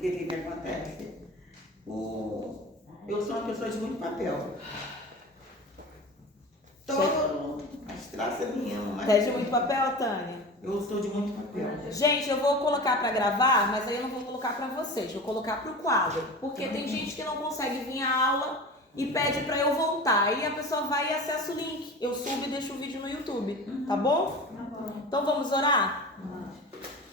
que acontece? Eu sou uma pessoa de muito papel. As traças minhas. Tá de muito papel, Tânia? Eu sou de muito papel. Gente, eu vou colocar pra gravar, mas aí eu não vou colocar pra vocês, vou colocar pro quadro. Porque tem gente que não consegue vir à aula e pede pra eu voltar. Aí a pessoa vai e acessa o link. Eu subo e deixo o vídeo no YouTube. Tá bom? Tá bom. Então vamos orar?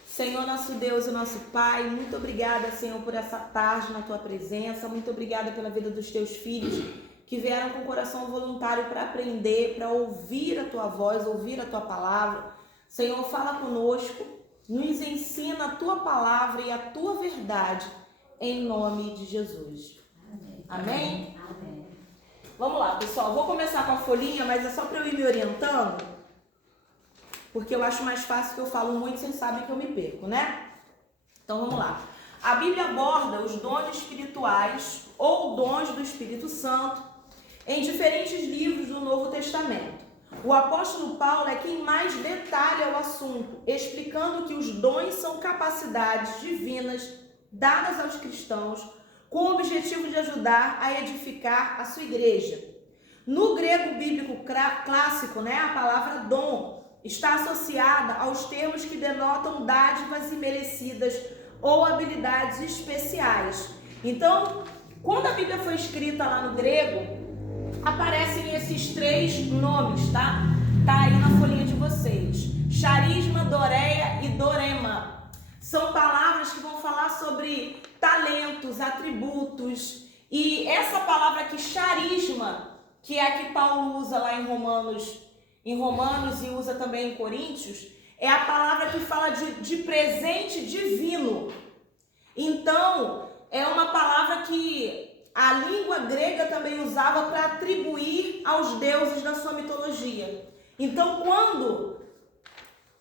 Senhor, nosso Deus e nosso Pai, muito obrigada, Senhor, por essa tarde na Tua presença. Muito obrigada pela vida dos Teus filhos que vieram com o coração voluntário para aprender, para ouvir a Tua voz, ouvir a Tua palavra. Senhor, fala conosco, nos ensina a Tua palavra e a Tua verdade, em nome de Jesus. Amém? Amém. Vamos lá, pessoal. Vou começar com a folhinha, mas é só para eu ir me orientando, porque eu acho mais fácil que eu falo muito, vocês sabem que eu me perco, né? Então vamos lá. A Bíblia aborda os dons espirituais ou dons do Espírito Santo em diferentes livros do Novo Testamento. O apóstolo Paulo é quem mais detalha o assunto, explicando que os dons são capacidades divinas dadas aos cristãos com o objetivo de ajudar a edificar a sua igreja. No grego bíblico clássico, a palavra dom está associada aos termos que denotam dádivas imerecidas ou habilidades especiais. Então, quando a Bíblia foi escrita lá no grego, aparecem esses três nomes, tá? Tá aí na folhinha de vocês. Charisma, doreia e dorema. São palavras que vão falar sobre talentos, atributos. E essa palavra aqui, charisma, que é a que Paulo usa lá em Romanos e usa também em Coríntios, é a palavra que fala de presente divino. Então, é uma palavra que a língua grega também usava para atribuir aos deuses da sua mitologia. Então, quando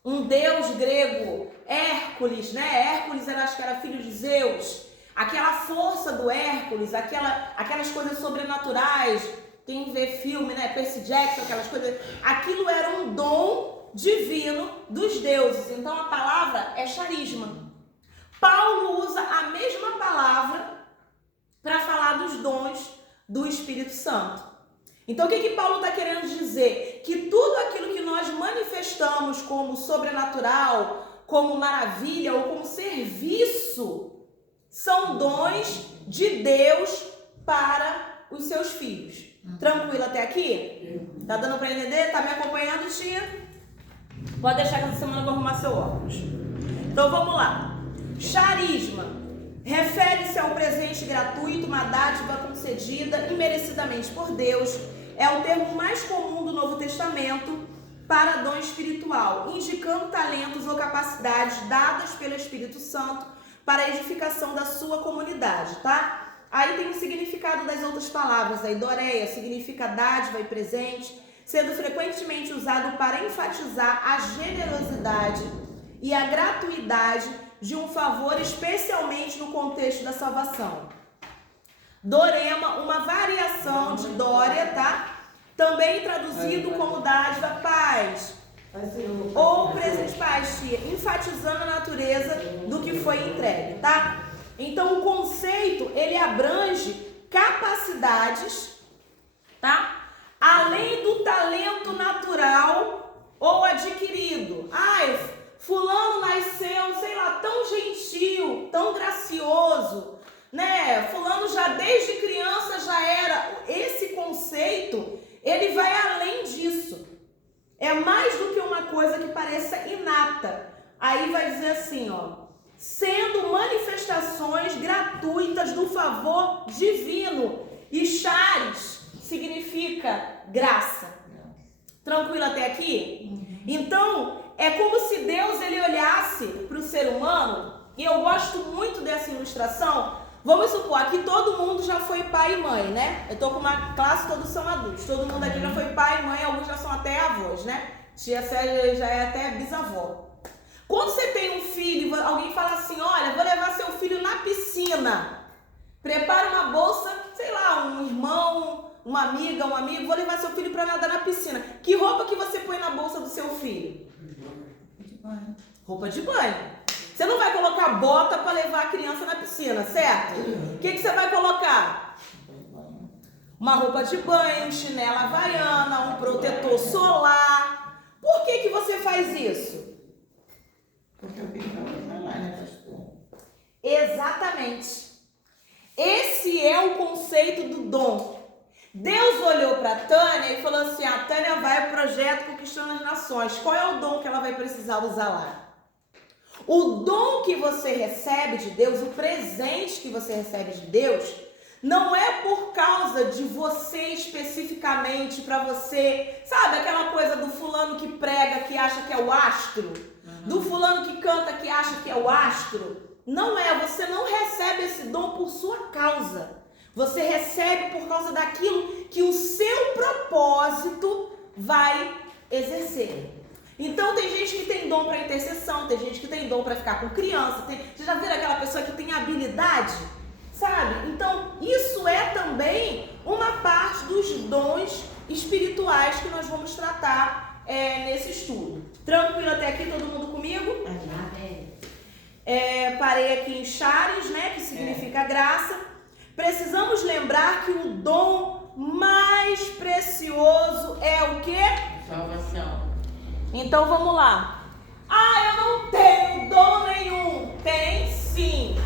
um deus grego, Hércules, Hércules acho que era filho de Zeus, aquela força do Hércules, aquelas coisas sobrenaturais, quem vê filme, Percy Jackson, aquelas coisas, aquilo era um dom divino dos deuses. Então, a palavra é charisma. Paulo usa a mesma palavra para falar dos dons do Espírito Santo. Então, o que Paulo está querendo dizer? Que tudo aquilo que nós manifestamos como sobrenatural, como maravilha ou como serviço, são dons de Deus para os seus filhos. Tranquilo até aqui? Tá dando para entender? Tá me acompanhando, tia? Pode deixar que essa semana eu vou arrumar seu óculos. Então, vamos lá. Charisma refere-se ao presente gratuito, uma dádiva concedida imerecidamente por Deus. É o termo mais comum do Novo Testamento para dom espiritual, indicando talentos ou capacidades dadas pelo Espírito Santo para a edificação da sua comunidade, tá? Aí tem o significado das outras palavras. Aí, doreia significa dádiva e presente, sendo frequentemente usado para enfatizar a generosidade e a gratuidade de um favor, especialmente no contexto da salvação. Dorema, uma variação de dória, tá? Também traduzido como dádiva, paz, ou presente paz, tia, enfatizando a natureza do que foi entregue, tá? Então, o conceito, ele abrange capacidades, tá? Além do talento natural ou adquirido. Fulano nasceu, tão gentil, tão gracioso, Fulano já desde criança já era. Esse conceito, ele vai além disso. É mais do que uma coisa que pareça inata. Aí vai dizer assim, sendo manifestações gratuitas do favor divino. E charis significa graça. Tranquilo até aqui? Então, é como se Deus ele olhasse para o ser humano, e eu gosto muito dessa ilustração. Vamos supor, aqui todo mundo já foi pai e mãe, Eu tô com uma classe, todos são adultos. Todo mundo aqui já foi pai e mãe, alguns já são até avós, Tia Célia já é até bisavó. Quando você tem um filho, alguém fala assim, olha, vou levar seu filho na piscina. Prepara uma bolsa, um irmão, uma amiga, um amigo, vou levar seu filho para nadar na piscina. Que roupa que você põe na bolsa do seu filho? Roupa de banho. Você não vai colocar bota para levar a criança na piscina. piscina, certo? O que você vai colocar? Uma roupa de banho, um chinelo havaiana, um protetor solar. Por que você faz isso? Porque eu tenho que usar lá, né, pastor? Exatamente. Esse é o conceito do dom. Deus olhou para Tânia e falou assim, a Tânia vai ao projeto Conquistando as Nações. Qual é o dom que ela vai precisar usar lá? O dom que você recebe de Deus, o presente que você recebe de Deus, não é por causa de você especificamente, para você, sabe, aquela coisa do fulano que prega, que acha que é o astro, do fulano que canta, que acha que é o astro. Não é, você não recebe esse dom por sua causa. Você recebe por causa daquilo que o seu propósito vai exercer. Então tem gente que tem dom para intercessão, tem gente que tem dom para ficar com criança. Você já viu aquela pessoa que tem habilidade? Sabe? Então isso é também uma parte dos dons espirituais que nós vamos tratar nesse estudo. Tranquilo até aqui, todo mundo comigo? Parei aqui em charis, né, que significa graça. Precisamos lembrar que o dom mais precioso é o quê? Salvação. Então vamos lá. Eu não tenho dom nenhum. Tem sim.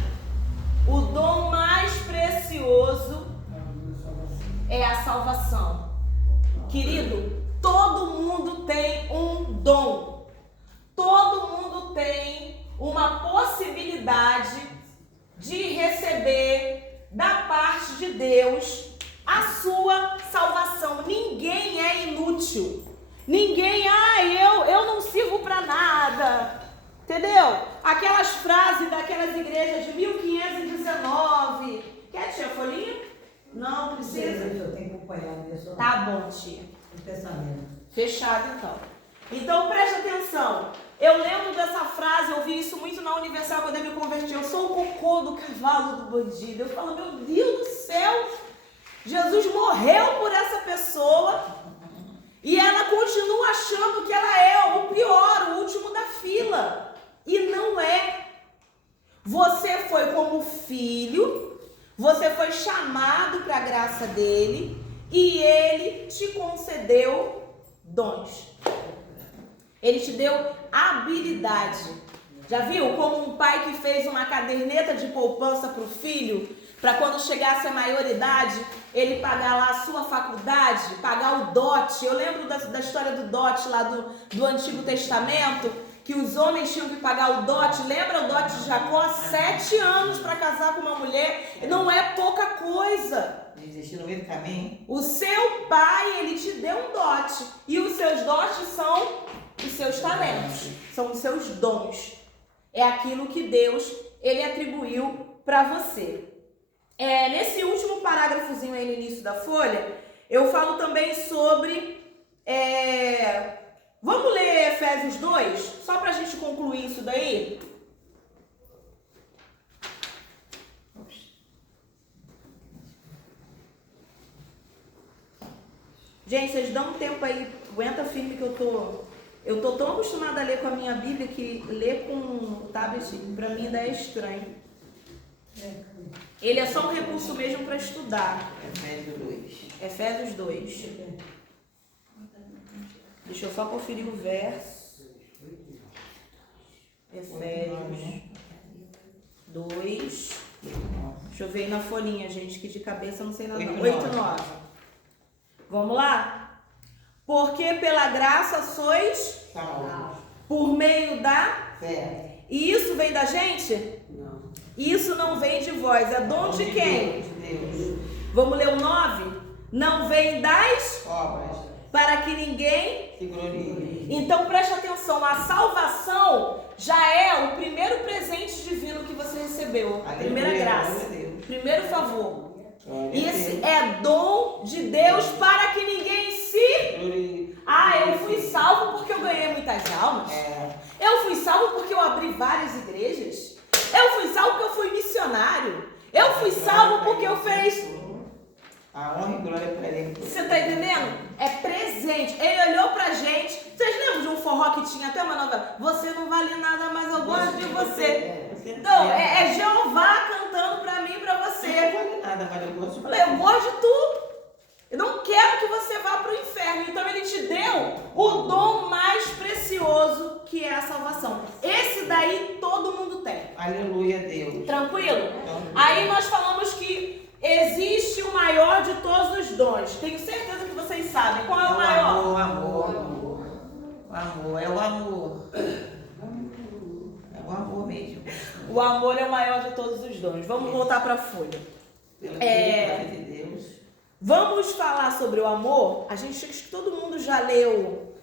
O dom mais precioso é a salvação. Querido, todo mundo tem um dom. Todo mundo tem uma possibilidade de receber da parte de Deus a sua salvação. Ninguém é inútil. Ninguém, eu não sirvo para nada. Entendeu? Aquelas frases daquelas igrejas de 1519. Quer, tia, folhinha? Não precisa? Eu tenho que acompanhar isso. Tá bom, tia. O pensamento. Fechado, então. Então, preste atenção. Eu lembro dessa frase, eu vi isso muito na Universal quando eu me converti. Eu sou o cocô do cavalo do bandido. Eu falo, meu Deus do céu, Jesus morreu por essa pessoa e ela continua achando que ela é o pior, o último da fila. E não é. Você foi como filho, você foi chamado para a graça dele e ele te concedeu dons. Ele te deu habilidade. Já viu como um pai que fez uma caderneta de poupança para o filho, para quando chegasse a maioridade, ele pagar lá a sua faculdade, pagar o dote. Eu lembro da história do dote lá do Antigo Testamento, que os homens tinham que pagar o dote. Lembra o dote de Jacó? 7 anos para casar com uma mulher. Não é pouca coisa. Desistir no meio do caminho. O seu pai, ele te deu um dote. E os seus dotes são os seus talentos. São os seus dons. É aquilo que Deus, ele atribuiu para você. Nesse último parágrafozinho aí no início da folha, eu falo também sobre... Vamos ler Efésios 2? Só para a gente concluir isso daí? Gente, vocês dão um tempo aí, aguenta firme que eu tô tão acostumada a ler com a minha Bíblia que ler com o tablet para mim ainda é estranho. Ele é só um recurso mesmo para estudar. Efésios 2. Efésios 2. Deixa eu só conferir o verso. Efésios 2. Deixa eu ver aí na folhinha, gente, que de cabeça eu não sei nada. 8, 9. Vamos lá? Porque pela graça sois Salvos. por meio da... Fé. E isso vem da gente? Não. Isso não vem de vós. É dom de quem? De Deus. Vamos ler o 9? Não vem das... Obras. para que ninguém... Se glorie. Então preste atenção, a salvação já é o primeiro presente divino que você recebeu, a primeira Aleluia, graça, glória a Deus. primeiro favor. Glória a Esse Deus. é dom de Deus para que ninguém se... Glorie. eu fui salvo porque eu ganhei muitas almas. Eu fui salvo porque eu abri várias igrejas. Eu fui salvo porque eu fui missionário. Eu fui salvo porque eu fiz... A honra e glória para ele. Você tá entendendo? É presente. Ele olhou pra gente. Vocês lembram de um forró que tinha até uma novela? Você não vale nada, mas eu gosto de você. Então, é Jeová cantando falei, eu gosto de tu. Eu não quero que você vá para o inferno. Então ele te deu o dom mais precioso, que é a salvação. Esse daí todo mundo tem. Aleluia, Deus. Tranquilo? Aí nós falamos que existe o maior de todos os dons. Tenho certeza que vocês sabem. Qual é o maior? O amor. O amor. É o amor. É o amor mesmo. O amor é o maior de todos os dons. Vamos voltar para a folha. Pela glória de Deus. Vamos falar sobre o amor? A gente acho que todo mundo já leu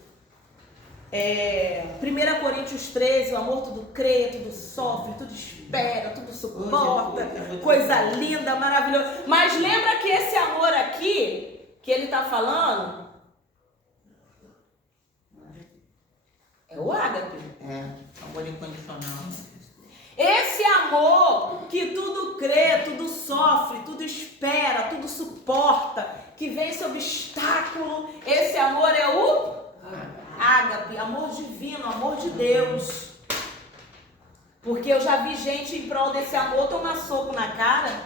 1 Coríntios 13, o amor tudo crê, tudo sofre, tudo espera, tudo suporta, coisa linda, maravilhosa. Mas lembra que esse amor aqui, que ele está falando, é o ágape. É, amor incondicional. Esse amor que tudo crê, tudo sofre, tudo espera, tudo suporta, que vence obstáculo, esse amor é o ágape, amor divino, amor de Deus. Porque eu já vi gente em prol desse amor tomar soco na cara.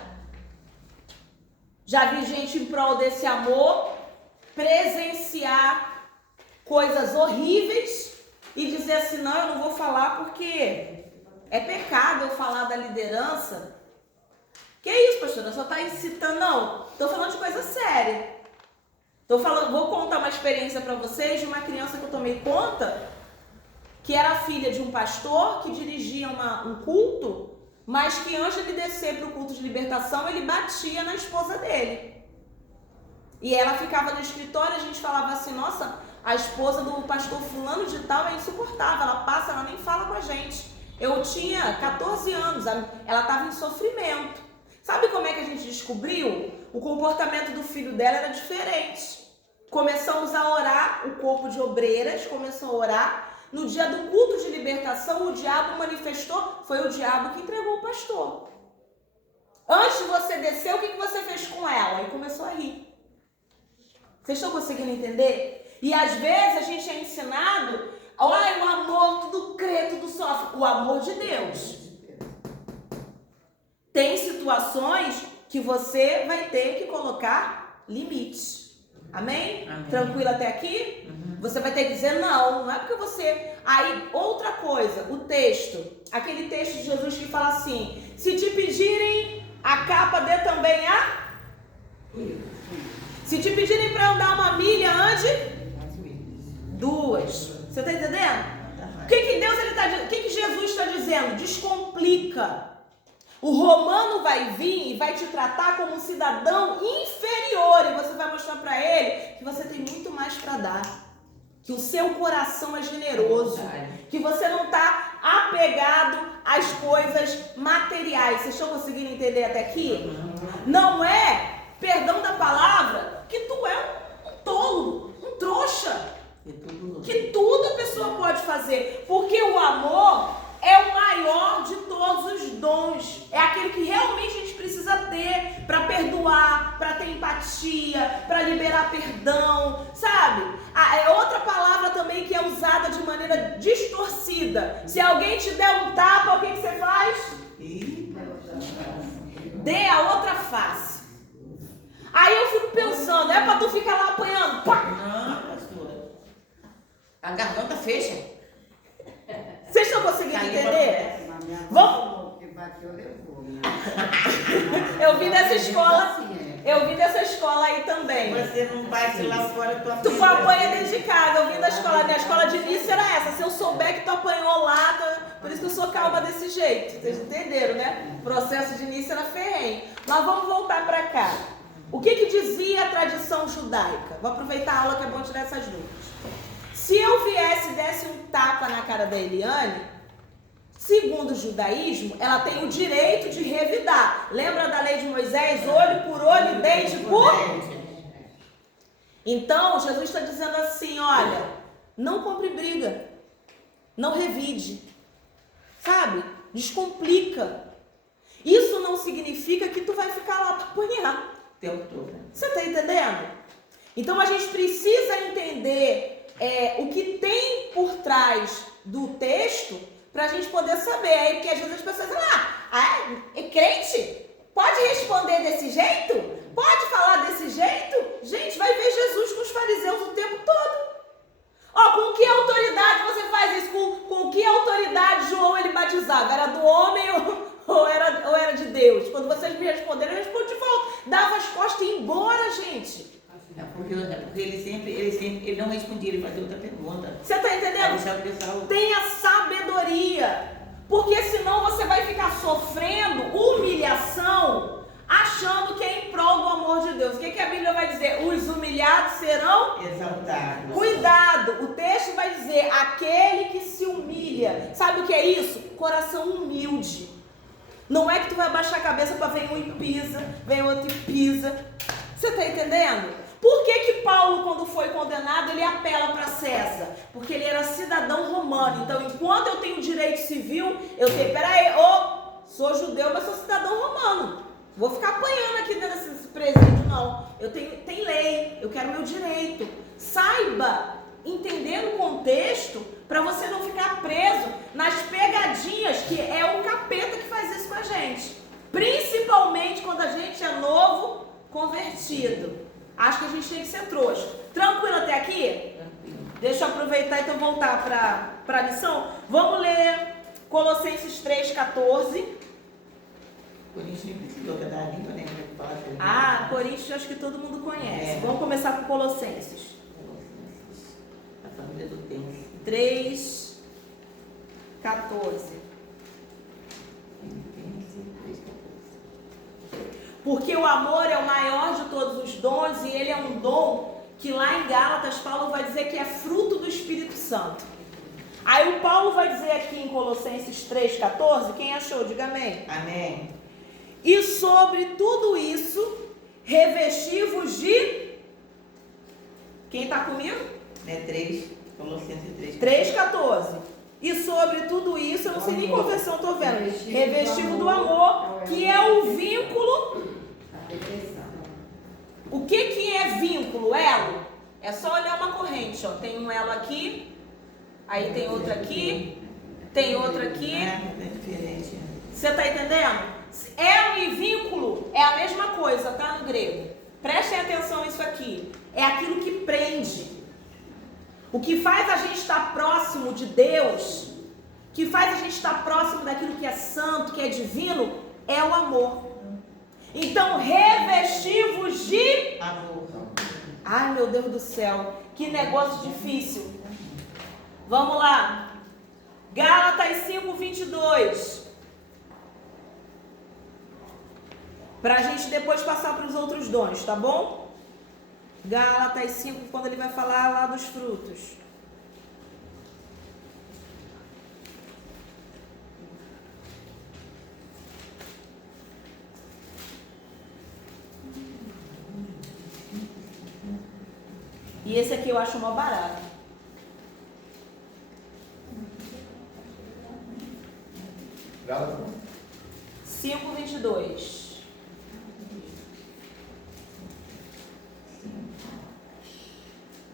Já vi gente em prol desse amor presenciar coisas horríveis e dizer assim, não, eu não vou falar porque é pecado eu falar da liderança. Que isso, pastora? Só está incitando? Não, estou falando de coisa séria. Vou contar uma experiência para vocês de uma criança que eu tomei conta, que era filha de um pastor que dirigia um culto, mas que antes de ele descer para o culto de libertação, ele batia na esposa dele. E ela ficava no escritório e a gente falava assim, nossa, a esposa do pastor fulano de tal é insuportável, ela passa, ela nem fala com a gente. Eu tinha 14 anos, ela estava em sofrimento. Sabe como é que a gente descobriu? O comportamento do filho dela era diferente. Começamos a orar, o corpo de obreiras começou a orar. No dia do culto de libertação, o diabo manifestou, foi o diabo que entregou o pastor. Antes de você descer, o que você fez com ela? Aí começou a rir. Vocês estão conseguindo entender? E às vezes a gente é ensinado... Olha, o amor, tudo crê, tudo sofre. O amor de Deus. Tem situações que você vai ter que colocar limites. Amém? Amém. Tranquilo até aqui? Uhum. Você vai ter que dizer não. Não é porque você... Aí, outra coisa, o texto. Aquele texto de Jesus que fala assim, se te pedirem a capa, dê também a... Se te pedirem para andar uma milha, ande 2. Você está entendendo? O que Jesus está dizendo? Descomplica. O romano vai vir e vai te tratar como um cidadão inferior. E você vai mostrar para ele que você tem muito mais para dar. Que o seu coração é generoso. Que você não está apegado às coisas materiais. Vocês estão conseguindo entender até aqui? Não é, perdão da palavra, que tu é um tolo, um trouxa. Que tudo a pessoa pode fazer, porque o amor é o maior de todos os dons, é aquele que realmente a gente precisa ter para perdoar, para ter empatia, para liberar perdão, sabe? É outra palavra também que é usada de maneira distorcida. Se alguém te der um tapa, o que você faz? Dê a outra face. Aí eu fico pensando, é para tu ficar lá apanhando? Pá! Não, pastora. A garganta fecha. Vocês estão conseguindo entender? Vamos? Eu vim dessa escola. Eu vim dessa escola aí também. Você não bate lá fora, Tu apanha dentro de casa. Eu vim da escola. Minha escola de início era essa. Se eu souber que tu apanhou lá, por isso que eu sou calma desse jeito. Vocês entenderam, né? O processo de início era ferrenho. Mas vamos voltar para cá. O que dizia a tradição judaica? Vou aproveitar a aula que é bom tirar essas dúvidas. Se eu viesse e desse um tapa na cara da Eliane, segundo o judaísmo, ela tem o direito de revidar. Lembra da lei de Moisés? Olho por olho e dente por... Então, Jesus está dizendo assim, olha, não compre briga, não revide, sabe? Descomplica. Isso não significa que tu vai ficar lá para apanhar o tempo todo. Você está entendendo? Então, a gente precisa entender... o que tem por trás do texto para a gente poder saber. Aí, porque às vezes as pessoas dizem, é crente? Pode responder desse jeito? Pode falar desse jeito? Gente, vai ver Jesus com os fariseus o tempo todo. Ó, com que autoridade você faz isso? Com que autoridade João ele batizava? Era do homem ou era de Deus? Quando vocês me responderam, eu respondi de volta. Dava as costas e ia embora, gente. É porque ele não respondia, ele fazia outra pergunta. Você tá entendendo? Deixava o pessoal... Tenha sabedoria. Porque senão você vai ficar sofrendo humilhação, achando que é em prol do amor de Deus. O que a Bíblia vai dizer? Os humilhados serão exaltados. Cuidado, o texto vai dizer aquele que se humilha. Sabe o que é isso? Coração humilde. Não é que tu vai baixar a cabeça para ver um e pisa, vem outro e pisa. Você está entendendo? Por que Paulo, quando foi condenado, ele apela para César? Porque ele era cidadão romano. Então, enquanto eu tenho direito civil, eu tenho, peraí, sou judeu, mas sou cidadão romano. Vou ficar apanhando aqui dentro desse presídio, não. Tem lei, eu quero meu direito. Saiba entender o contexto para você não ficar preso nas pegadinhas, que é o capeta que faz isso com a gente. Principalmente quando a gente é novo, convertido. Acho que a gente tem que ser trouxa. Tranquilo até aqui? Tranquilo. Deixa eu aproveitar e então voltar para a lição. Vamos ler Colossenses 3,14. Coríntios nem precisou da língua, né? Coríntios acho que todo mundo conhece. É. Vamos começar com Colossenses. A família do tempo. 3,14. Porque o amor é o maior de todos os dons e ele é um dom que lá em Gálatas Paulo vai dizer que é fruto do Espírito Santo. Aí o Paulo vai dizer aqui em Colossenses 3,14, quem achou? Diga amém. Amém. E sobre tudo isso, revestivos de... Quem está comigo? Colossenses 3,14. E sobre tudo isso, eu não sei nem qual versão eu estou vendo. Revestivo do amor, que é o vínculo. O que é vínculo? Elo? É só olhar uma corrente, ó. Tem um elo aqui, aí tem outra aqui, tem outra aqui. É diferente. Você está entendendo? Elo e vínculo é a mesma coisa, tá? No grego. Prestem atenção nisso aqui. É aquilo que prende. O que faz a gente estar próximo de Deus, que faz a gente estar próximo daquilo que é santo, que é divino, é o amor. Então, revestivos de amor. Ai, meu Deus do céu, que negócio difícil. Vamos lá. Gálatas 5:22. Para a gente depois passar para os outros dons, tá bom? Gálatas 5, quando ele vai falar lá dos frutos. E esse aqui eu acho mó barato. Gálatas 5:22.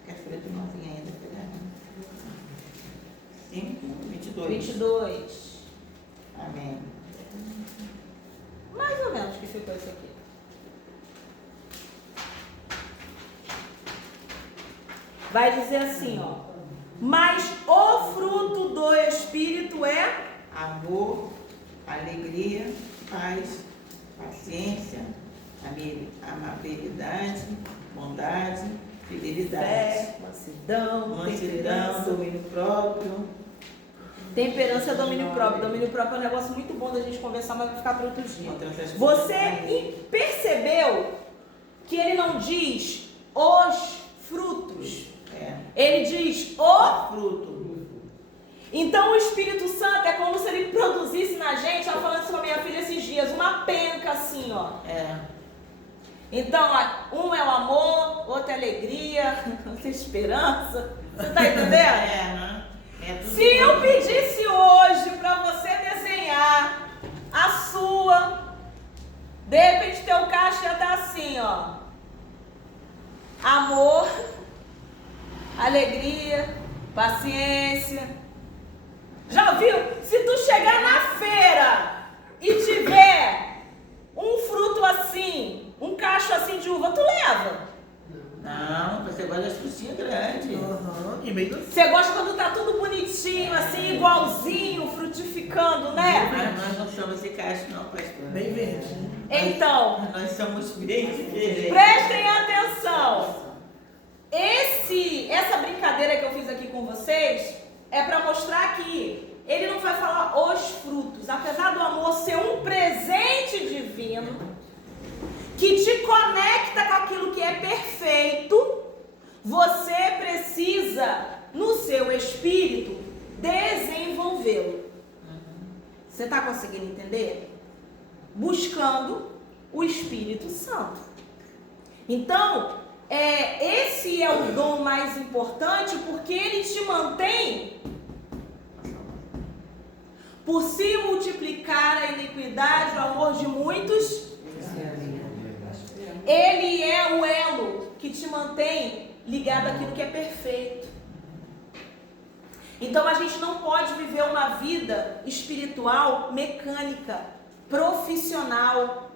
Quero saber do novinho ainda. 5:22. 22. Amém. Mais ou menos que ficou isso aqui. Vai dizer assim, ó. Mas o fruto do Espírito é Amor, alegria, paz, paciência, amabilidade, bondade, fidelidade, fé, mansidão, temperança. domínio próprio. Temperança é domínio próprio. Domínio próprio é um negócio muito bom da gente conversar, mas vai ficar para outro dia. Contra essas coisas Você percebeu que ele não diz os frutos? Ele diz o fruto. Então o Espírito Santo é como se ele produzisse na gente, ela falando isso com a minha filha esses dias, uma penca assim, ó. Então, um é o amor, outro é alegria, outro é esperança. Você tá entendendo? Se eu pedisse hoje para você desenhar a sua, de repente teu caixa ia estar assim, ó. Amor, alegria, paciência. Já viu? Se tu chegar na feira e tiver um fruto Bem verdinho. Então, Nós somos bem diferentes. prestem atenção. Essa brincadeira que eu fiz aqui com vocês é para mostrar que ele não vai falar os frutos. Apesar do amor ser um presente divino que te conecta com aquilo que é perfeito, você precisa, no seu espírito, desenvolvê-lo. Você está conseguindo entender? Buscando o Espírito Santo. Então, esse é o dom mais importante, porque ele te mantém, por se multiplicar a iniquidade, o amor de muitos, ele é o elo que te mantém ligado àquilo que é perfeito. Então a gente não pode viver uma vida espiritual mecânica, profissional.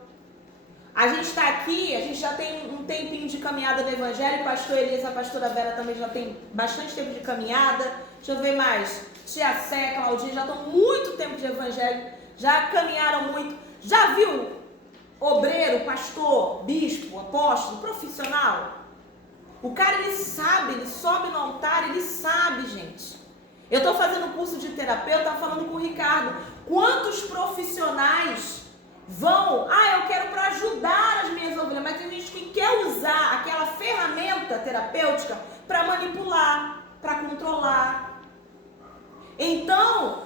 A gente está aqui, a gente já tem um tempinho de caminhada no Evangelho, pastor Elias, a pastora Vera também já tem bastante tempo de caminhada. Deixa eu ver mais, tia Sé, Claudinha, já estão muito tempo de Evangelho, já caminharam muito. Já viu obreiro, pastor, bispo, apóstolo, profissional? O cara, ele sabe, ele sobe no altar, ele sabe, gente. Eu estou fazendo curso de terapeuta, estava falando com o Ricardo, quantos profissionais vão, eu quero para ajudar as minhas ovelhas, mas tem gente que quer usar aquela ferramenta terapêutica para manipular, para controlar. Então,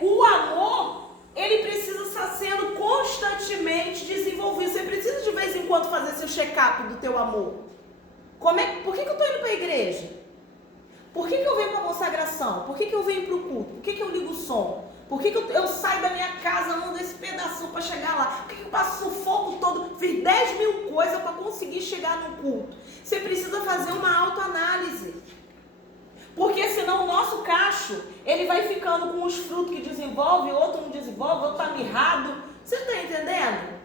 o amor, ele precisa estar sendo constantemente desenvolvido. Você precisa de vez em quando fazer seu check-up do teu amor. Por que eu estou indo para a igreja? Por que eu venho para a consagração? Por que eu venho para o culto? Por que eu ligo o som? Por que eu saio da minha casa, ando esse pedaço para chegar lá? Por que eu passo sufoco todo? Fiz 10 mil coisas para conseguir chegar no culto. Você precisa fazer uma autoanálise. Porque senão o nosso cacho, ele vai ficando com os frutos que desenvolve, outro não desenvolve, outro está mirrado. Você está entendendo?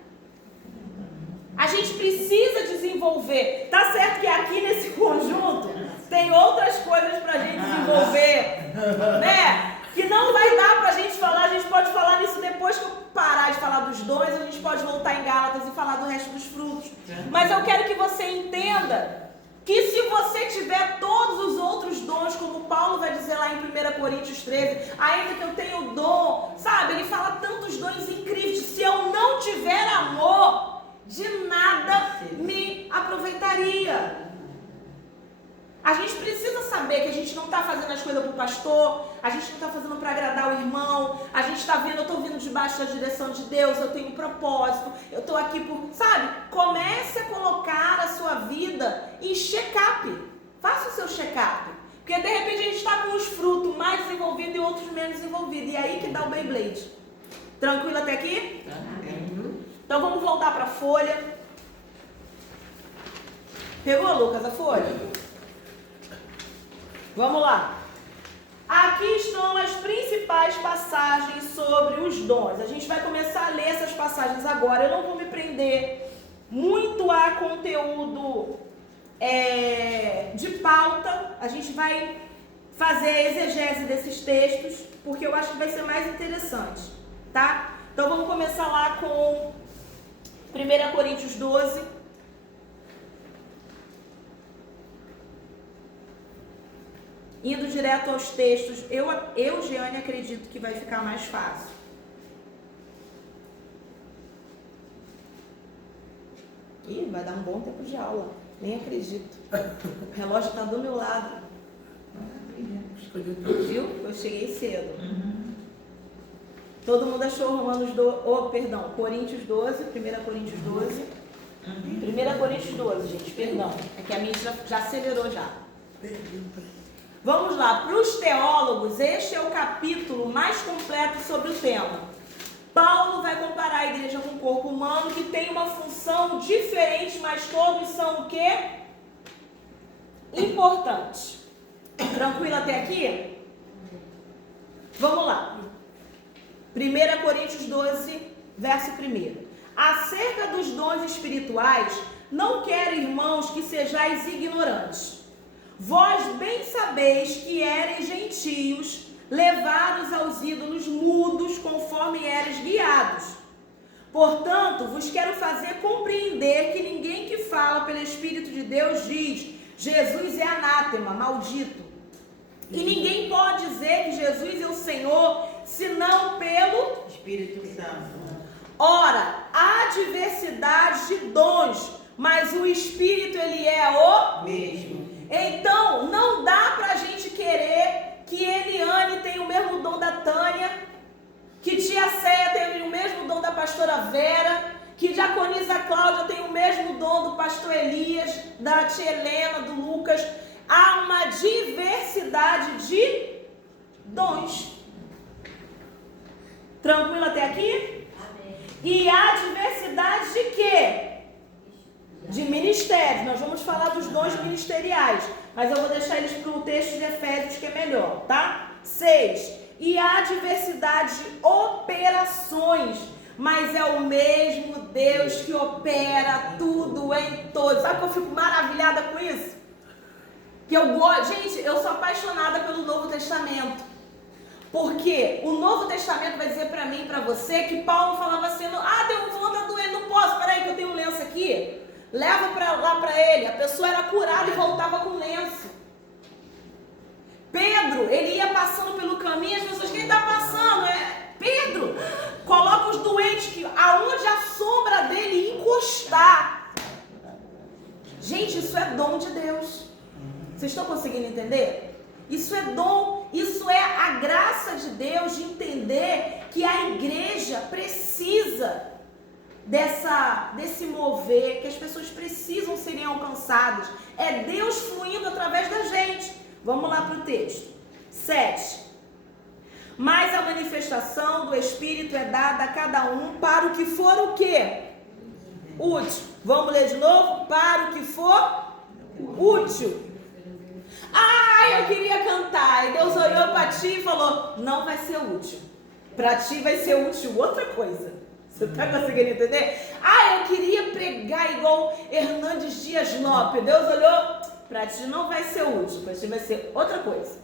A gente precisa desenvolver. Tá certo que aqui nesse conjunto tem outras coisas para a gente desenvolver, né? Que não vai dar para a gente falar. A gente pode falar nisso depois que eu parar de falar dos dons. A gente pode voltar em Gálatas e falar do resto dos frutos. Mas eu quero que você entenda que se você tiver todos os outros dons, como Paulo vai dizer lá em 1 Coríntios 13, ainda que eu tenha o dom, sabe? Ele fala tantos dons incríveis. Se eu não tiver amor, de nada me aproveitaria. A gente precisa saber que a gente não está fazendo as coisas para o pastor, a gente não está fazendo para agradar o irmão, a gente está vendo, eu estou vindo debaixo da direção de Deus, eu tenho um propósito, eu estou aqui por, sabe? Comece a colocar a sua vida em check-up, faça o seu check-up, porque de repente a gente está com os frutos mais desenvolvidos e outros menos desenvolvidos, e aí que dá o Beyblade. Tranquilo até aqui? Então vamos voltar para a folha. Pegou, Lucas, a folha? Vamos lá. Aqui estão as principais passagens sobre os dons. A gente vai começar a ler essas passagens agora. Eu não vou me prender muito a conteúdo de pauta. A gente vai fazer a exegese desses textos, porque eu acho que vai ser mais interessante, tá? Então vamos começar lá com 1 Coríntios 12. Indo direto aos textos, eu, Jeane, acredito que vai ficar mais fácil. Ih, vai dar um bom tempo de aula. Nem acredito. O relógio está do meu lado. Viu? Eu cheguei cedo. Todo mundo achou Coríntios 12, 1 Coríntios 12. 1 Coríntios 12, gente, perdão. É que a minha já acelerou já. Vamos lá, para os teólogos, este é o capítulo mais completo sobre o tema. Paulo vai comparar a igreja com o corpo humano, que tem uma função diferente, mas todos são o quê? Importantes. Tranquilo até aqui? Vamos lá. 1 Coríntios 12, verso 1. Acerca dos dons espirituais, não quero, irmãos, que sejais ignorantes. Vós bem sabeis que eres gentios, levados aos ídolos mudos, conforme eres guiados. Portanto, vos quero fazer compreender que ninguém que fala pelo Espírito de Deus diz: Jesus é anátema, maldito. E ninguém pode dizer que Jesus é o Senhor, senão pelo Espírito Santo. Ora, há diversidade de dons, mas o Espírito, ele é o Mesmo. Então, não dá pra gente querer que Eliane tenha o mesmo dom da Tânia, que tia Céia tenha o mesmo dom da pastora Vera, que diaconisa Cláudia tenha o mesmo dom do pastor Elias, da tia Helena, do Lucas. Há uma diversidade de dons. Tranquilo até aqui? Amém. E há diversidade de quê? De ministérios. Nós vamos falar dos dons ministeriais, mas eu vou deixar eles para o texto de Efésios, que é melhor, tá? 6. E há diversidade de operações, mas é o mesmo Deus que opera tudo em todos. Sabe que eu fico maravilhada com isso? Que eu gosto. Gente, eu sou apaixonada pelo Novo Testamento. Porque o Novo Testamento vai dizer pra mim e pra você que Paulo falava assim: tem um fulano tá doendo, não posso, peraí que eu tenho um lenço aqui. Leva lá pra ele. A pessoa era curada e voltava com lenço. Pedro, ele ia passando pelo caminho, as pessoas, quem tá passando? É Pedro. Coloca os doentes que aonde a sombra dele encostar. Gente, isso é dom de Deus. Vocês estão conseguindo entender? Isso é dom, isso é a graça de Deus de entender que a igreja precisa desse mover, que as pessoas precisam serem alcançadas. É Deus fluindo através da gente. Vamos lá para o texto. 7. Mas a manifestação do Espírito é dada a cada um para o que for o quê? Útil. Vamos ler de novo? Para o que for útil. Eu queria cantar. E Deus olhou para ti e falou: não vai ser útil. Para ti vai ser útil outra coisa. Você está conseguindo entender? Eu queria pregar igual Hernandes Dias Lopes. Deus olhou: para ti não vai ser útil. Para ti vai ser outra coisa.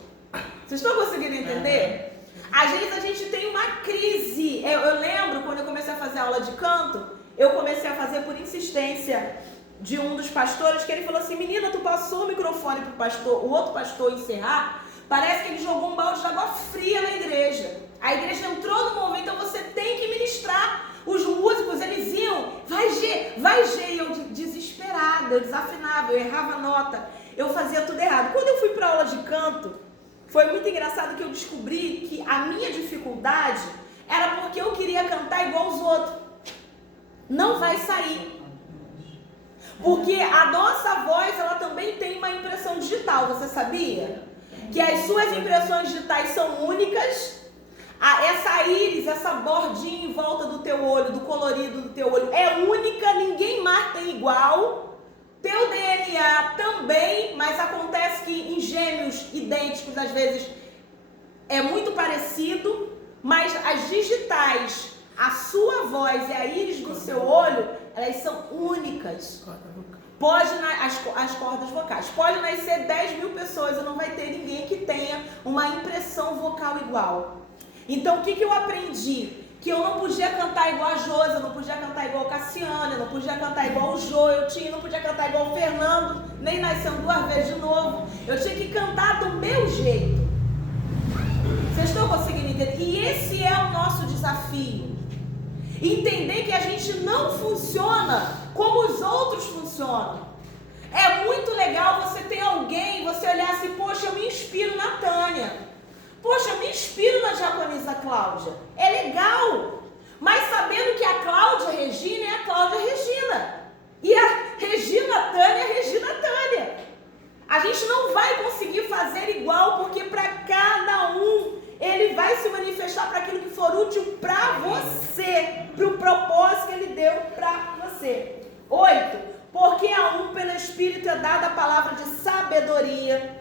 Vocês estão conseguindo entender? Às vezes a gente tem uma crise. Eu lembro quando eu comecei a fazer aula de canto, eu comecei a fazer por insistência de um dos pastores, que ele falou assim: menina, tu passou o microfone pro pastor, o outro pastor encerrar, parece que ele jogou um balde de água fria na igreja. A igreja entrou no momento, então você tem que ministrar. Os músicos, eles iam, vai G, e eu desesperada, eu desafinava, eu errava nota, eu fazia tudo errado. Quando eu fui para aula de canto, foi muito engraçado que eu descobri que a minha dificuldade era porque eu queria cantar igual os outros. Não vai sair. Porque a nossa voz, ela também tem uma impressão digital, você sabia? Que as suas impressões digitais são únicas. Essa íris, essa bordinha em volta do teu olho, do colorido do teu olho, é única, ninguém mais tem igual. Teu DNA também, mas acontece que em gêmeos idênticos, às vezes, é muito parecido, mas as digitais, a sua voz e a íris do seu olho, elas são únicas. As cordas vocais. Pode nascer 10 mil pessoas e não vai ter ninguém que tenha uma impressão vocal igual. Então, o que eu aprendi? Que eu não podia cantar igual a Josi, eu não podia cantar igual a Cassiana, eu não podia cantar igual o Jô, eu não podia cantar igual o Fernando, nem nascendo 2 vezes de novo. Eu tinha que cantar do meu jeito. Vocês estão conseguindo entender? E esse é o nosso desafio. Entender que a gente não funciona como os outros funcionam. É muito legal você ter alguém, você olhar assim: poxa, eu me inspiro na Tânia. Poxa, eu me inspiro na diaconisa Cláudia. É legal. Mas sabendo que a Cláudia Regina é a Cláudia Regina. E a Regina Tânia é a Regina Tânia. A gente não vai conseguir fazer igual, porque para cada um ele vai se manifestar para aquilo que for útil para você, para o propósito que ele deu para você. 8. Porque a um pelo Espírito é dada a palavra de sabedoria,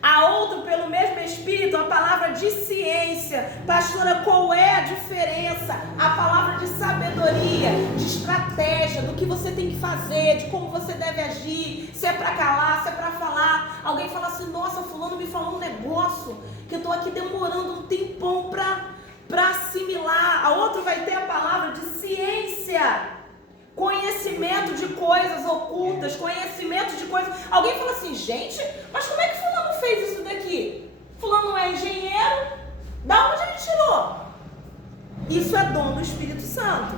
a outro pelo mesmo Espírito a palavra de ciência. Pastora, qual é a diferença? A palavra de sabedoria, de estratégia, do que você tem que fazer, de como você deve agir, se é para calar, se é para falar. Alguém fala assim: nossa, fulano me falou um negócio que eu estou aqui demorando um tempão para assimilar. A outro vai ter a palavra de ciência. entendimento de coisas ocultas, conhecimento de coisas. Alguém fala assim, gente, mas como é que fulano fez isso daqui? Fulano é engenheiro, da onde ele tirou? Isso é dom do Espírito Santo.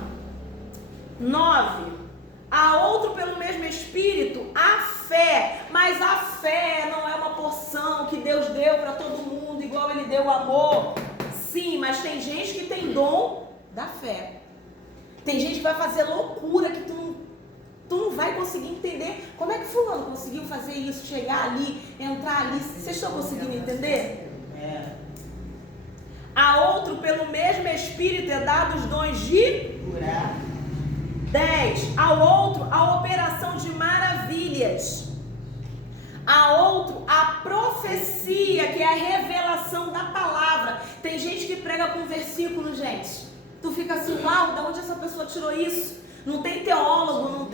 9. A outro pelo mesmo Espírito, a fé. Mas a fé não é uma porção que Deus deu para todo mundo, igual Ele deu o amor. Sim, mas tem gente que tem dom da fé. Tem gente que vai fazer loucura que tu não vai conseguir entender. Como é que fulano conseguiu fazer isso, chegar ali, entrar ali? Vocês estão conseguindo entender? A outro pelo mesmo Espírito é dado os dons de Curar. 10. Ao outro, a operação de maravilhas. A outro, a profecia, que é a revelação da palavra. Tem gente que prega com versículo, gente. Tu fica assim, uau, de onde essa pessoa tirou isso? Não tem teólogo, não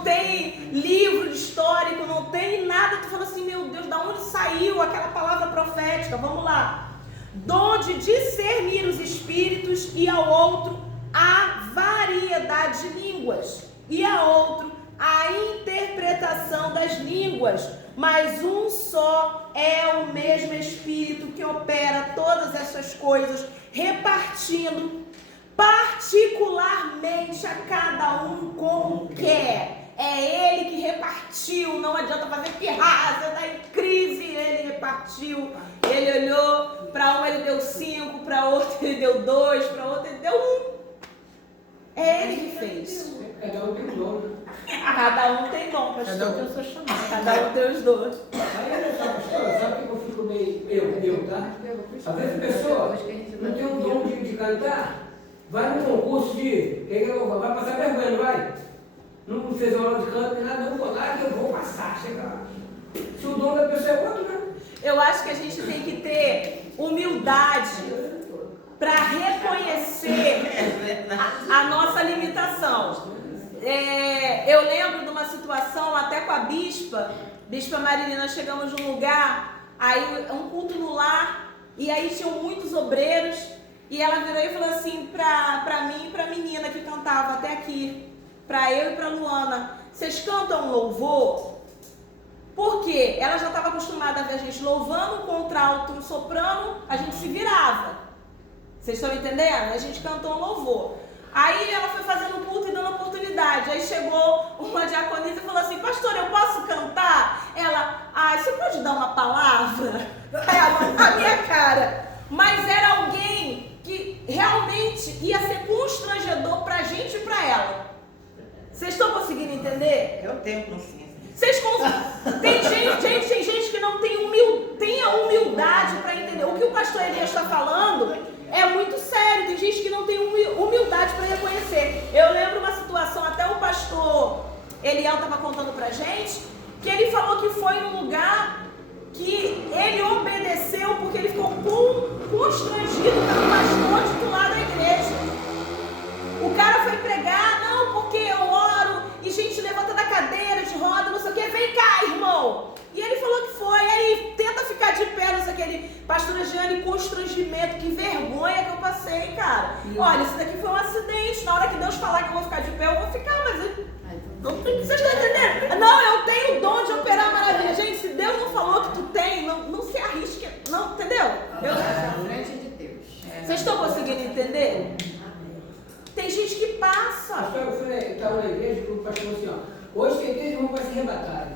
tem livro histórico, não tem nada. Tu fala assim, meu Deus, de onde saiu aquela palavra profética? Vamos lá. Dom de discernir os espíritos, e ao outro a variedade de línguas, e a outro a interpretação das línguas, mas um só é o mesmo Espírito que opera todas essas coisas, repartindo particularmente a cada um como quer. É Ele que repartiu, não adianta fazer pirraça, você está em crise, Ele repartiu. Ele olhou, para um Ele deu 5, para outro Ele deu 2, para outro Ele deu 1. É Ele que fez. Cada um tem um dom. Cada um tem dom, pastor. Cada um tem o seu chamado. Cada um tem os dons. Aí olha só, pastor, sabe que eu fico meio, tá? Às vezes a pessoa não tem um dom de cantar, vai num concurso vai passar vergonha, não vai? Não fez uma aula de canto, nem nada, não vou lá que eu vou passar, chegar lá. Se o dom da pessoa é outro, né? Eu acho que a gente tem que ter humildade para reconhecer a nossa limitação. Eu lembro de uma situação até com a Bispa Marilina, nós chegamos num lugar, aí um culto no lar, e aí tinham muitos obreiros, e ela virou e falou assim pra mim e pra menina que cantava até aqui, pra eu e pra Luana, vocês cantam louvor? Porque ela já estava acostumada a ver a gente louvando, um contralto, um soprano, a gente se virava. Vocês estão entendendo? A gente cantou um louvor. Aí ela foi fazendo culto e dando oportunidade. Aí chegou uma diaconisa e falou assim, pastor, eu posso cantar? Ela, você pode dar uma palavra? Ela, na minha cara. Mas era alguém que realmente ia ser constrangedor pra gente e pra ela. Vocês estão conseguindo entender? Eu tenho consciência. Tem gente que não tem a humildade para entender. O que o pastor Elias está falando é muito sério. Tem gente que não tem humildade para reconhecer. Eu lembro uma situação, até o pastor Eliel estava contando pra gente, que ele falou que foi num lugar que ele obedeceu porque ele ficou constrangido pelo pastor titular da igreja. O cara foi pregar, não, porque eu oro, e gente levanta da cadeira, de roda, não sei o que, vem cá, irmão. E ele falou que foi, aí tenta ficar de pé, não sei o que, ele, pastora Giane, constrangimento, que vergonha que eu passei, cara. Olha, isso daqui foi um acidente, na hora que Deus falar que eu vou ficar de pé, eu vou ficar, mas não tem, vocês estão entendendo? Não, eu tenho o dom de operar maravilha. Gente, se Deus não falou que tu tem, não se arrisque, não, entendeu? Na frente de Deus. Vocês estão conseguindo entender? Tem gente que passa. Pastor, eu estava na igreja e o pastor falou assim, ó, hoje tem 3 irmãos que vai se arrebatar.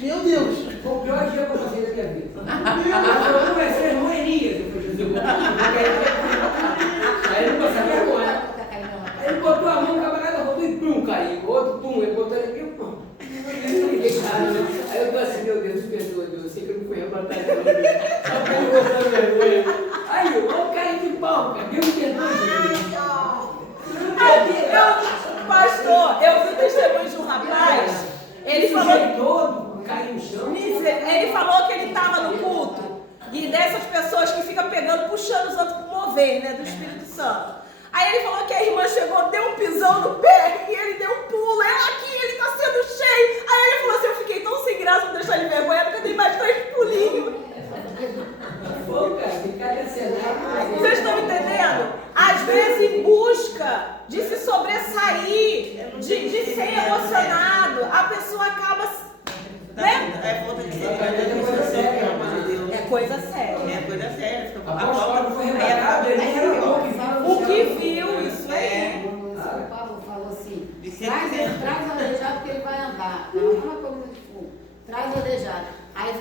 Meu Deus! Foi o pior dia que eu passei da minha vida. Eu comecei a Elias. Eu falei, Jesus, aí ele não passava vergonha. Aí ele botou a mão, o camarada rodou e pum, caiu. O outro pum, ele botou ele aqui, pum. Aí eu tô assim, meu Deus, perdoa, Deus, eu sei que eu não fui arrebatado. Só que ele botou vergonha. Aí, o cara de pau, cara, Deus perdoa, Jesus. Pastor, eu vi o testemunho de um rapaz, ele falou que ele estava no culto, e dessas pessoas que ficam pegando, puxando os outros para mover, né, do Espírito Santo. Aí ele falou que a irmã chegou, deu um pisão no pé, e ele deu um pulo, ele está sendo cheio. Aí ele falou assim, eu fiquei tão sem graça, vou deixar ele vergonha, porque eu dei mais 3 pulinhos. Vocês estão entendendo? Às vezes, em busca de de se sobressair, de ser emocionado. A pessoa acaba, né? É falta de É coisa séria, pelo amor de Deus. É coisa séria. É coisa séria. Apóstolo Paulo foi rebatado, ele nem era bom que viu O que viu, isso aí. O Paulo falou assim, De traz o aleijado que ele vai andar. Não, não é como de fogo. Traz o aleijado. Aí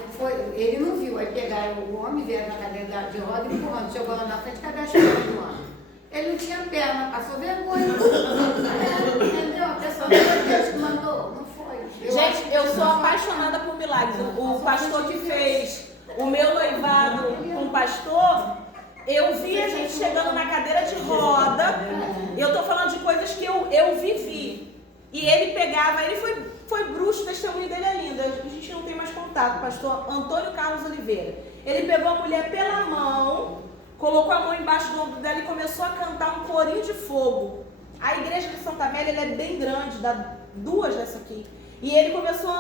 ele não viu, aí pegaram o homem, vieram na cadeira de roda e empurrando. Chegou lá na frente, cadê a chave do homem? Ele não tinha perna, passou vergonha. Entendeu? A pessoa não foi Deus que mandou, não foi. Gente, eu sou apaixonada por milagres. O pastor que fez o meu noivado com o pastor, eu vi a gente chegando na cadeira de roda. Eu tô falando de coisas que eu vivi. E ele pegava, ele foi bruxo, o testemunho dele é lindo. A gente não tem mais contato, pastor Antônio Carlos Oliveira. Ele pegou a mulher pela mão, colocou a mão embaixo do ombro dela e começou a cantar um corinho de fogo. A igreja de Santa Amélia ela é bem grande, dá duas dessa aqui. E ele começou a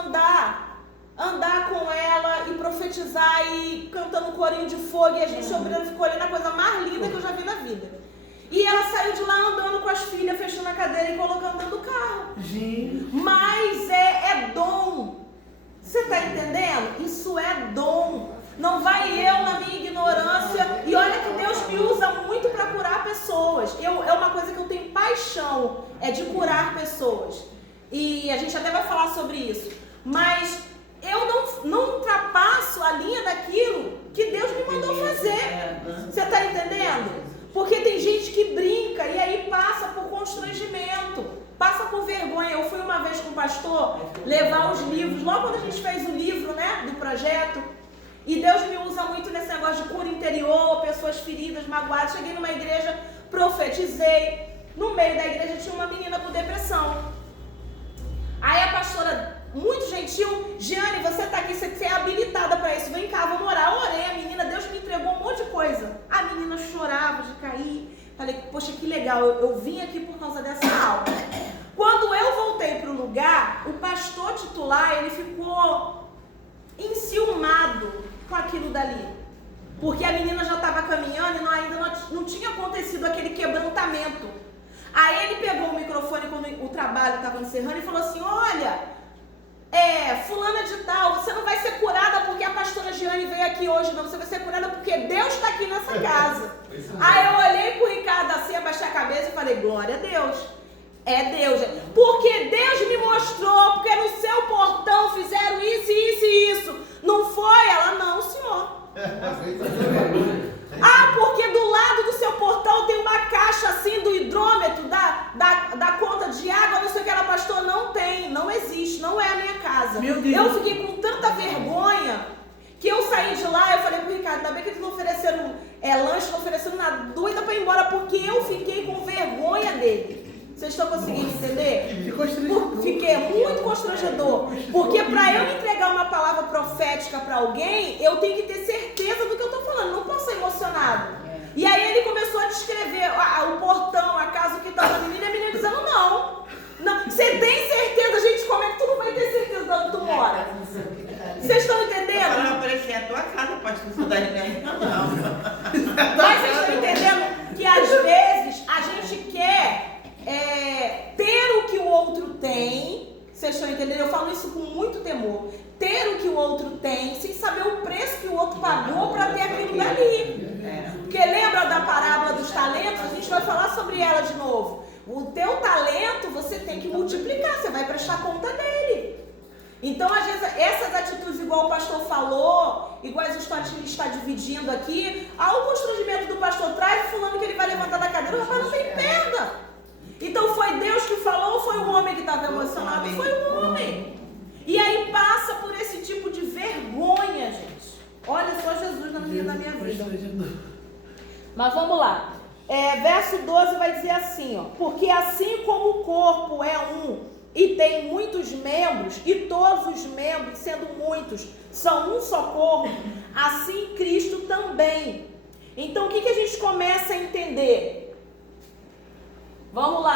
andar com ela e profetizar e cantando um corinho de fogo. E a gente obreiro ficou olhando a coisa mais linda que eu já vi na vida. E ela saiu de lá andando com as filhas, fechando a cadeira e colocando dentro do carro. Gente. Mas é dom. Você está entendendo? Isso é dom. Não vai eu na minha ignorância. E olha que Deus me usa muito para curar pessoas. É uma coisa que eu tenho paixão, é de curar pessoas. E a gente até vai falar sobre isso. Mas eu não ultrapasso a linha daquilo que Deus me mandou fazer. Você está entendendo? Porque tem gente que brinca e aí passa por constrangimento, passa por vergonha. Eu fui uma vez com o pastor levar os livros, logo quando a gente fez o livro, né, do projeto, e Deus me usa muito nesse negócio de cura interior, pessoas feridas, magoadas. Cheguei numa igreja, profetizei, no meio da igreja tinha uma menina com depressão. Aí a pastora, muito gentil, Giane, você está aqui, você é habilitada para isso, vem cá, vamos orar. Eu orei, a menina, Deus me entregou um monte de coisa. A menina chorava de cair. Falei, poxa, que legal, eu vim aqui por causa dessa aula. Quando eu voltei para o lugar, o pastor titular, ele ficou enciumado com aquilo dali. Porque a menina já estava caminhando e ainda não tinha acontecido aquele quebrantamento. Aí ele pegou o microfone quando o trabalho estava encerrando e falou assim, olha, fulana de tal, você não vai ser curada porque a pastora Giane veio aqui hoje, não. Você vai ser curada porque Deus está aqui nessa casa. Aí eu olhei pro Ricardo assim, abaixei a cabeça e falei, glória a Deus. É Deus. Porque Deus me mostrou, porque no seu portão fizeram isso, isso e isso. Não foi? Ela, não, senhor. Porque do lado do seu portão tem uma caixa assim do hidrômetro, da conta de água, não sei o que. Ela, pastor, não tem, não existe, não é a minha casa. Meu Deus. Eu fiquei com tanta vergonha que eu saí de lá, eu falei pro Ricardo, ainda bem que eles não ofereceram lanche, não ofereceram nada, doida pra ir embora, porque eu fiquei com vergonha dele. Vocês estão conseguindo entender? Fiquei muito constrangedor. Porque para eu entregar uma palavra profética para alguém, eu tenho que ter certeza do que eu estou falando. Não posso ser emocionado. E aí ele começou a descrever o portão, a casa que estava a menina dizendo não. Você tem certeza, gente? Como é que tu não vai ter certeza de onde tu mora? Vocês estão entendendo? Agora vai aparecer a tua casa, pastor, isso daí não. Mas vocês estão entendendo que às vezes a gente quer ter o que o outro tem. Vocês estão entendendo? Eu falo isso com muito temor. Ter o que o outro tem, sem saber o preço que o outro pagou para ter aquilo dali. Porque lembra da parábola dos talentos? A gente vai falar sobre ela de novo. O teu talento você tem que multiplicar, você vai prestar conta dele. Então, às vezes, essas atitudes, igual o pastor falou, igual a gente está dividindo aqui, há um constrangimento do pastor, traz o fulano que ele vai levantar da cadeira, o rapaz não tem perna. Então foi Deus que falou ou foi o homem que estava emocionado? Foi o homem. E aí passa por esse tipo de vergonha, gente. Olha só Jesus na minha vida. Mas vamos lá. Verso 12 vai dizer assim, ó. Porque assim como o corpo é um e tem muitos membros, e todos os membros, sendo muitos, são um só corpo, assim Cristo também. Então o que a gente começa a entender? Vamos lá.